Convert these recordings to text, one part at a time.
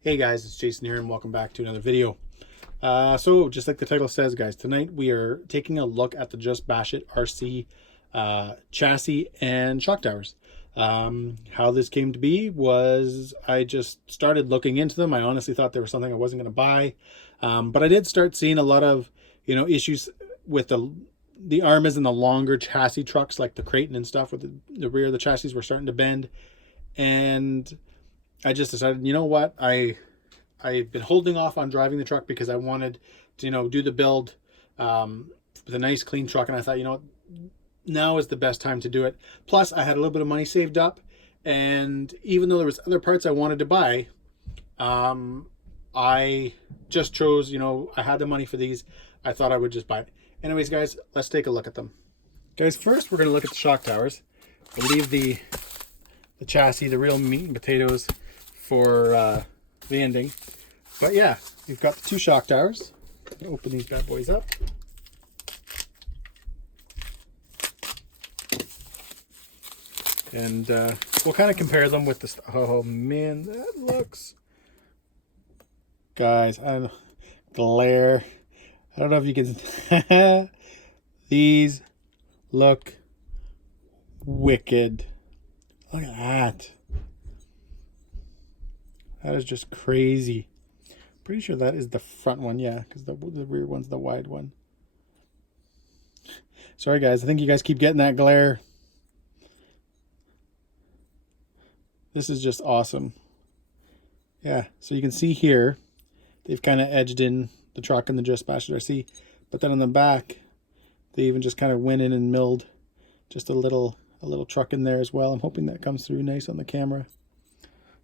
Hey guys, it's Jason here and welcome back to another video. So just like the title says, guys, tonight we are taking a look at the Just Bash It RC chassis and shock towers. How this came to be was I just started looking into them. I honestly thought they were something I wasn't going to buy, but I did start seeing a lot of issues with the Arrmas and the longer chassis trucks like the Kraton and stuff, with the rear of the chassis were starting to bend, and I just decided, you know what, I've been holding off on driving the truck because I wanted to, do the build with a nice clean truck, and I thought, now is the best time to do it. Plus, I had a little bit of money saved up, and even though there was other parts I wanted to buy, I just chose, I had the money for these. I thought I would just buy it. Anyways, guys, let's take a look at them. Guys, first we're going to look at the shock towers. I'll leave the chassis, the real meat and potatoes, for the ending. But yeah, we've got the two shock towers. Open these bad boys up. And we'll kind of compare them with the... Oh man, that looks... Guys, glare. I don't know if you can... These look wicked. Look at that. That is just crazy. Pretty sure that is the front one, yeah, because the rear one's the wide one. Sorry guys, I think you guys keep getting that glare. This is just awesome. Yeah, so you can see here, they've kind of edged in the truck and the Just Bash It RC, but then on the back, they even just kind of went in and milled just a little truck in there as well. I'm hoping that comes through nice on the camera.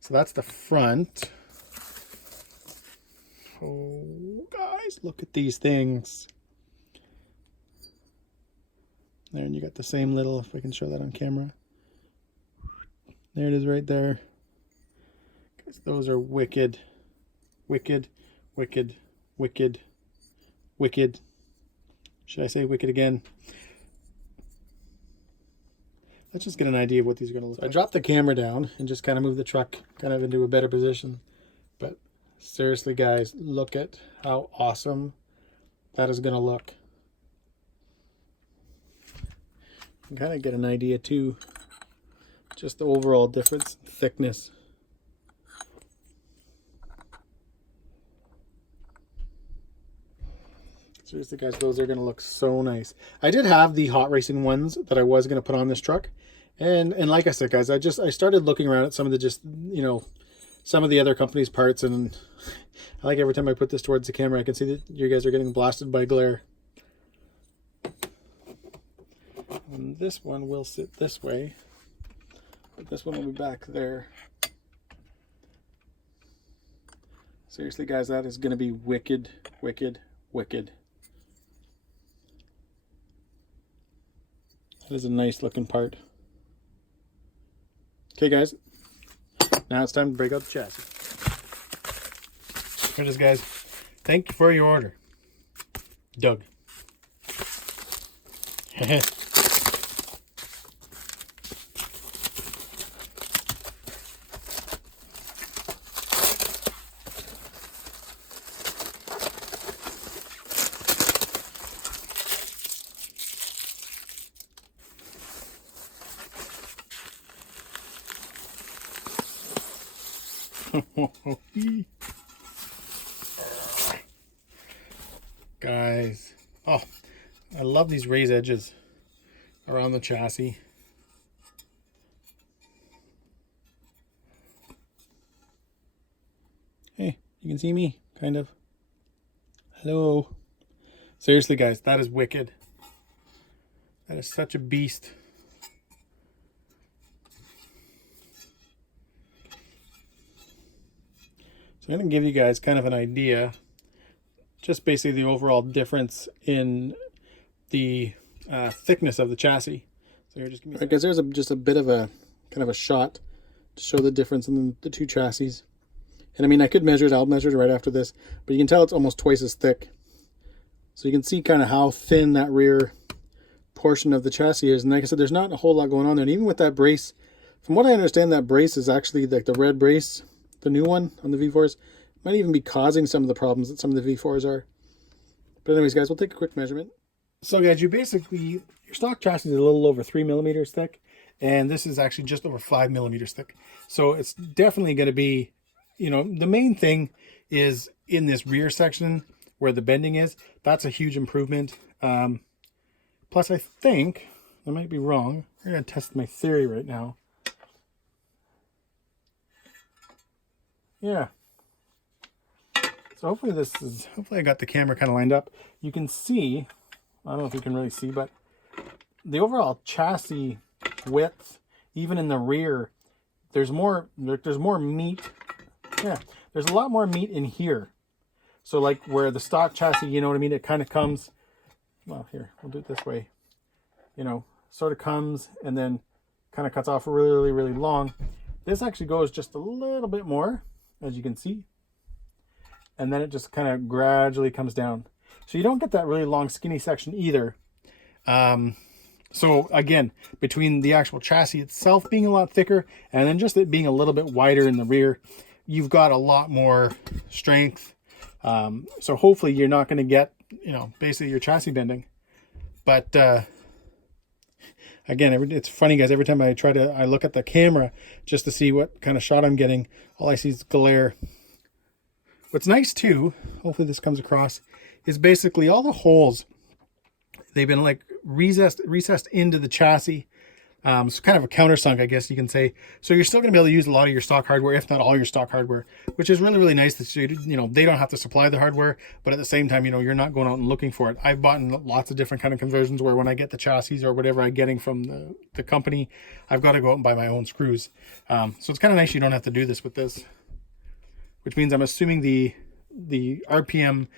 So that's the front. Oh, guys, look at these things. There, and you got the same little, if I can show that on camera. There it is right there. Guys, those are wicked. Wicked, wicked, wicked, wicked. Should I say wicked again? Let's just get an idea of what these are going to look like. I dropped the camera down and just kind of moved the truck kind of into a better position. But seriously, guys, look at how awesome that is going to look. You can kind of get an idea too, just the overall difference in thickness. Seriously, guys, those are going to look so nice. I did have the hot racing ones that I was going to put on this truck. And like I said, guys, I started looking around at some of the some of the other companies' parts, and I like every time I put this towards the camera, I can see that you guys are getting blasted by glare. And this one will sit this way, but this one will be back there. Seriously, guys, that is going to be wicked, wicked, wicked. That is a nice looking part. Okay, guys, now it's time to break out the chassis. Here it is, guys. Thank you for your order, Doug. Guys, oh, I love these raised edges around the chassis. Hey, you can see me, kind of. Hello. Seriously, guys, that is wicked. That is such a beast. So I'm going to give you guys kind of an idea, just basically the overall difference in the thickness of the chassis. So here, just give me. Alright, guys, there's just a bit of a kind of a shot to show the difference in the two chassis. And I mean, I could measure it. I'll measure it right after this, but you can tell it's almost twice as thick. So you can see kind of how thin that rear portion of the chassis is. And like I said, there's not a whole lot going on there. And even with that brace, from what I understand, that brace is actually like the red brace the new one on the V4s. Might even be causing some of the problems that some of the V4s are. But anyways, guys, we'll take a quick measurement. So guys, your stock chassis is a little over 3 millimeters thick, and this is actually just over 5 millimeters thick. So it's definitely going to be, you know, the main thing is in this rear section where the bending is. That's a huge improvement. Plus, I think, I might be wrong. I'm going to test my theory right now. Yeah. So hopefully I got the camera kind of lined up. You can see, I don't know if you can really see, but the overall chassis width, even in the rear, there's more meat. Yeah, there's a lot more meat in here. So like where the stock chassis, you know what I mean? It kind of comes, well, here, we'll do it this way. You know, sort of comes and then kind of cuts off really, really long. This actually goes just a little bit more, as you can see. And then it just kind of gradually comes down. So you don't get that really long skinny section either. So again, between the actual chassis itself being a lot thicker and then just it being a little bit wider in the rear, you've got a lot more strength. So hopefully you're not going to get, you know, basically your chassis bending. But again, it's funny, guys, every time I look at the camera just to see what kind of shot I'm getting, all I see is glare. What's nice too, hopefully this comes across, is basically all the holes, they've been like recessed into the chassis. So kind of a countersunk, I guess you can say. So you're still going to be able to use a lot of your stock hardware, if not all your stock hardware, which is really, really nice that you know, they don't have to supply the hardware, but at the same time, you know, you're not going out and looking for it. I've bought lots of different kind of conversions where when I get the chassis or whatever I'm getting from the company, I've got to go out and buy my own screws. So it's kind of nice you don't have to do this with this. Which means I'm assuming the RPM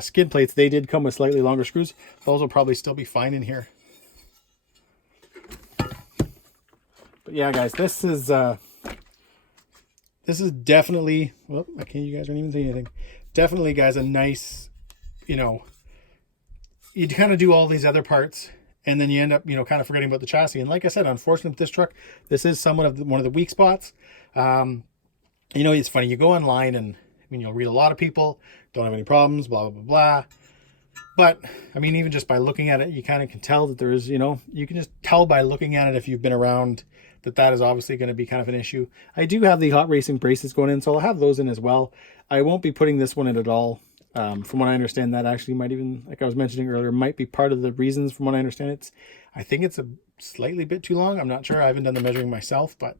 skid plates, they did come with slightly longer screws. Those will probably still be fine in here. But yeah, guys, this is definitely, well, okay, you guys aren't even saying anything. Definitely, guys, a nice, you know, you kind of do all these other parts and then you end up, you know, kind of forgetting about the chassis. And like I said, unfortunately with this truck, this is somewhat of one of the weak spots. You know, it's funny, you go online and I mean, you'll read a lot of people, don't have any problems, blah, blah, blah, blah. But I mean, even just by looking at it, you kind of can tell that there's, you know, you can just tell by looking at it if you've been around that is obviously going to be kind of an issue. I do have the hot racing braces going in, so I'll have those in as well. I won't be putting this one in at all. From what I understand, that actually might even, like I was mentioning earlier, might be part of the reasons. From what I understand, I think it's a slightly bit too long. I'm not sure. I haven't done the measuring myself, but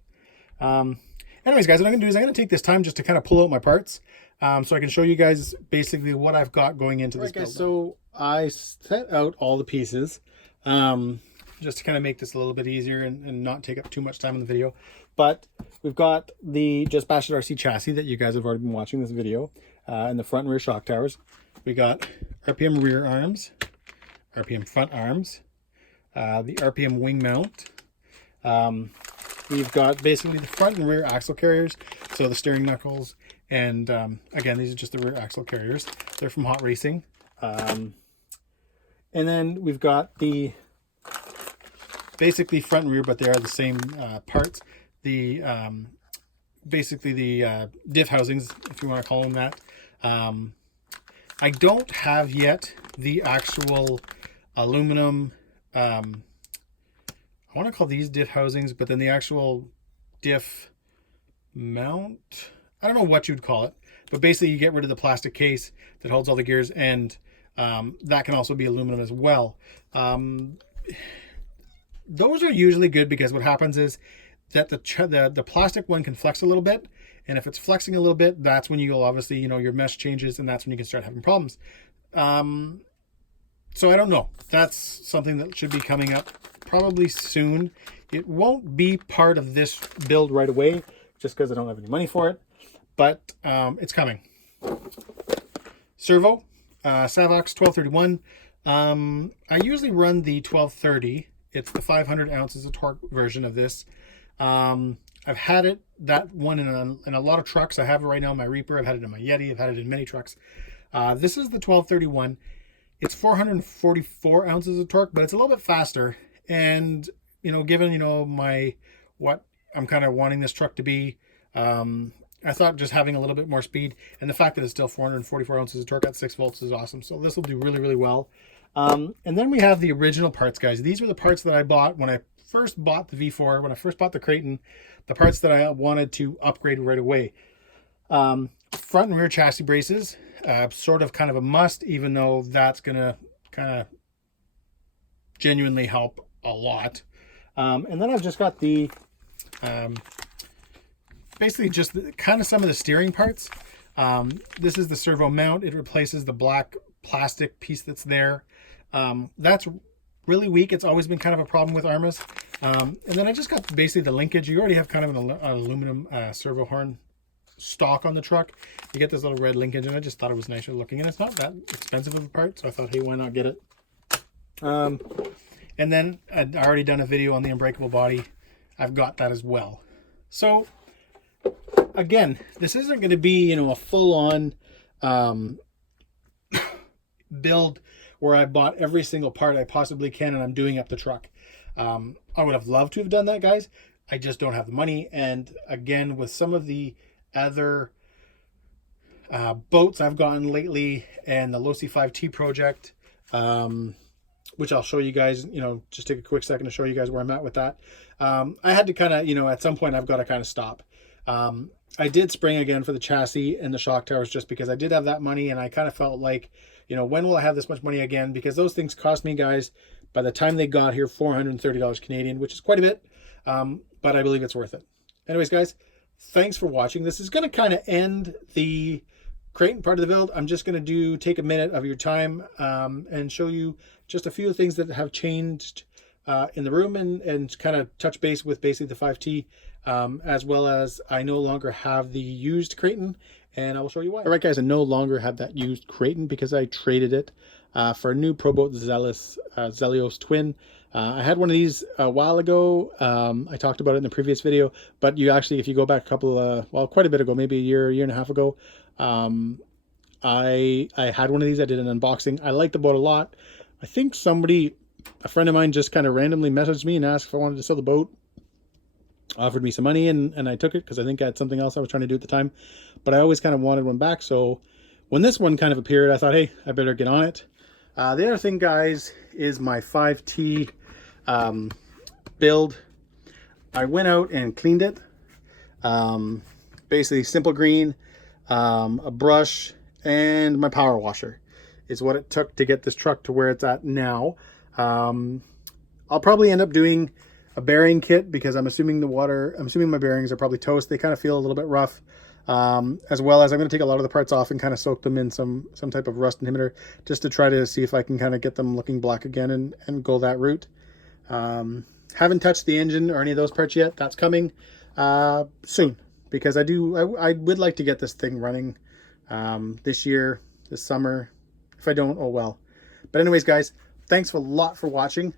anyways, guys, what I'm going to do is I'm going to take this time just to kind of pull out my parts so I can show you guys basically what I've got going into this build. So I set out all the pieces just to kind of make this a little bit easier and not take up too much time in the video. But we've got the Just Bash It RC chassis that you guys have already been watching this video and the front and rear shock towers. We got RPM rear arms, RPM front arms, the RPM wing mount. We've got basically the front and rear axle carriers, so the steering knuckles, and again, these are just the rear axle carriers. They're from Hot Racing. And then we've got the basically front and rear, but they are the same parts. The basically the Diff Housings, if you want to call them that. I don't have yet the actual aluminum. I want to call these Diff Housings, but then the actual Diff mount, I don't know what you'd call it, but basically you get rid of the plastic case that holds all the gears, and that can also be aluminum as well. Those are usually good because what happens is that the plastic one can flex a little bit, and if it's flexing a little bit, that's when you'll obviously, you know, your mesh changes, and that's when you can start having problems. So I don't know. That's something that should be coming up probably soon. It won't be part of this build right away, just because I don't have any money for it, but it's coming. Servo, Savox 1231. I usually run the 1230. It's the 500 ounces of torque version of this. I've had that one in a lot of trucks. I have it right now in my Reaper. I've had it in my Yeti. I've had it in many trucks. This is the 1231. It's 444 ounces of torque, but it's a little bit faster. And, you know, given, you know, what I'm kind of wanting this truck to be, I I thought just having a little bit more speed and the fact that it's still 444 ounces of torque at 6 volts is awesome. So this will do really, really well. And then we have the original parts, guys. These were the parts that I bought when I first bought the V4, when I first bought the Kraton, the parts that I wanted to upgrade right away. Front and rear chassis braces, sort of kind of a must, even though that's going to kind of genuinely help a lot. And then I've just got the, basically just kind of some of the steering parts. This is the servo mount. It replaces the black plastic piece that's there. That's really weak. It's always been kind of a problem with Arrmas. And then I just got basically the linkage. You already have kind of an aluminum servo horn stock on the truck. You get this little red linkage, and I just thought it was nicer looking, and it's not that expensive of a part, so I thought, hey, why not get it? And then I'd already done a video on the Unbreakable Body. I've got that as well. So again, this isn't going to be, you know, a full-on build where I bought every single part I possibly can and I'm doing up the truck. I would have loved to have done that, guys. I just don't have the money. And again, with some of the other boats I've gotten lately and the Losi 5T project, which I'll show you guys, you know, just take a quick second to show you guys where I'm at with that. I had to kind of, you know, at some point I've got to kind of stop. I did spring again for the chassis and the shock towers just because I did have that money, and I kind of felt like, you know, when will I have this much money again? Because those things cost me, guys, by the time they got here, $430 Canadian, which is quite a bit, but I believe it's worth it. Anyways, guys, thanks for watching. This is going to kind of end the Kraton part of the build. I'm just going to take a minute of your time and show you just a few things that have changed in the room and kind of touch base with basically the 5T, as well as I no longer have the used Kraton, and I will show you why. All right, guys, I no longer have that used Kraton because I traded it for a new ProBoat Zelios Twin. I had one of these a while ago. I talked about it in the previous video, but you actually, if you go back a couple, well, quite a bit ago, maybe a year and a half ago, I had one of these. I did an unboxing. I liked the boat a lot. I think a friend of mine just kind of randomly messaged me and asked if I wanted to sell the boat, offered me some money, and I took it because I think I had something else I was trying to do at the time, but I always kind of wanted one back. So when this one kind of appeared, I thought, hey, I better get on it. The other thing, guys, is my 5T build. I went out and cleaned it. Basically simple green, a brush, and my power washer is what it took to get this truck to where it's at now. I'll probably end up doing a bearing kit because I'm assuming my bearings are probably toast. They kind of feel a little bit rough. As well as I'm going to take a lot of the parts off and kind of soak them in some type of rust inhibitor just to try to see if I can kind of get them looking black again and go that route. Haven't touched the engine or any of those parts yet. That's coming soon because I would like to get this thing running this year, this summer. If I don't, oh well. But anyways, guys, thanks a lot for watching.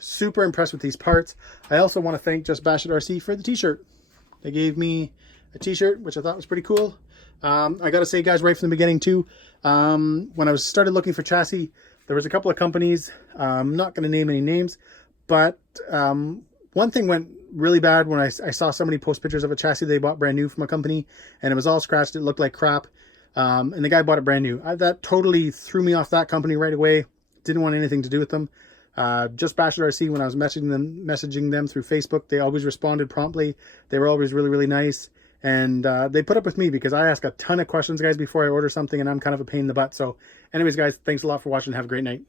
Super impressed with these parts. I also want to thank Just Bash It RC for the t-shirt. They gave me a t-shirt, which I thought was pretty cool. I got to say, guys, right from the beginning too, when I started looking for chassis, there was a couple of companies, I'm not going to name any names, but one thing went really bad when I saw somebody post pictures of a chassis they bought brand new from a company, and it was all scratched. It looked like crap. And the guy bought it brand new. That totally threw me off that company right away. Didn't want anything to do with them. Just Bash It RC, when I was messaging them through Facebook, they always responded promptly. They were always really, really nice. And they put up with me because I ask a ton of questions, guys, before I order something, and I'm kind of a pain in the butt. So anyways, guys, thanks a lot for watching. Have a great night.